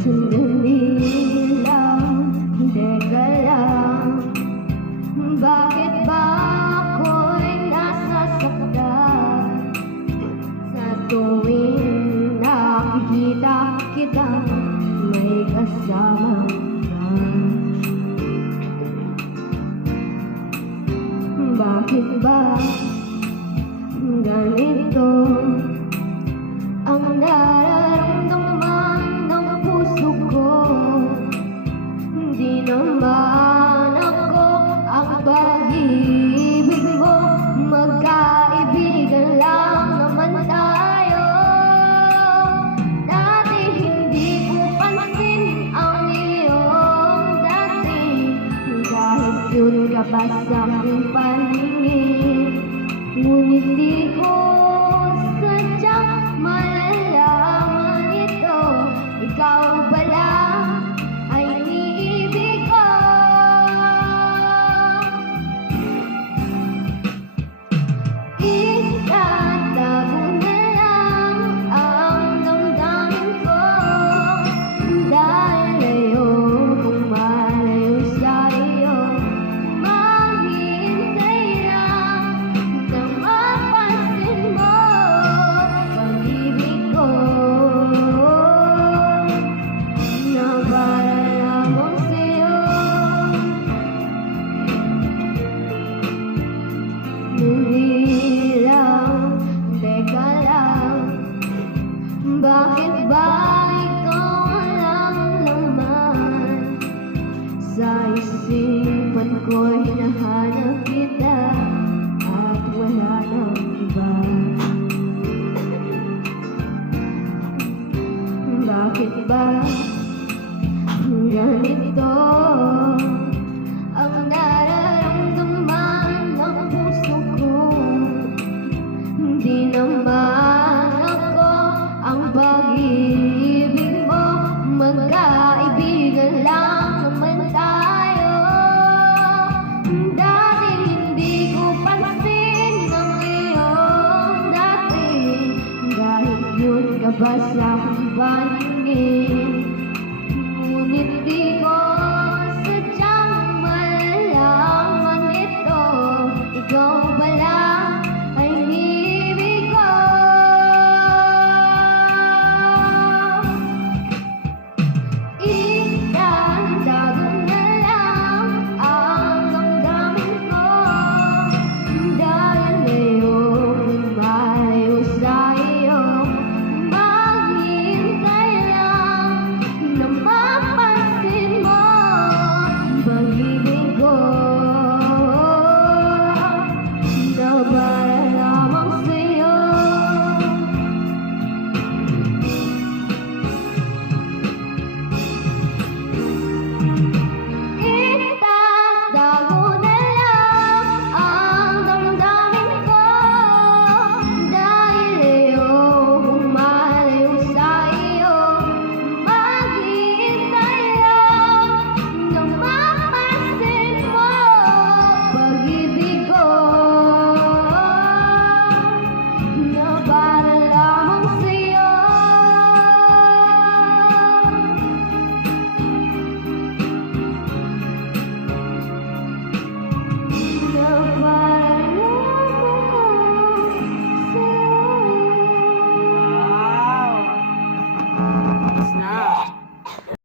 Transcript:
Sandali lang, teka lang, bakit ba ako'y nasasaktan? Sa tuwing nakikita kita, may kasama ka. Bakit ba ganito ang nararamdaman ng puso ko? Hindi naman ako ang pag-ibig mo, magkaibigan lang naman tayo. Dati hindi ko pansin ang iyong dating, kahit yun ka pa sa aking paningin. Ngunit di ko sadyang malalaman ito, ikaw pala ay iniibig ko. Itatago na lang ang damdamin ko, dahil ayokong malayo sa iyo. Maghihintay lang na mapansin mo pag-ibig ko, na para lamang sa'yo. Hindi lang, teka lang, bakit ba ikaw ang laman sa isipan ko? Hinahanap kita at wala nang iba. Bakit ba ganito ang nararamdaman ng puso ko? Hindi naman ako ang pag-ibig mo, magkaibigan lang naman tayo. Dati hindi ko pansin ang iyong dating, kahit yun ka ba sa aking paningin. Ngunit di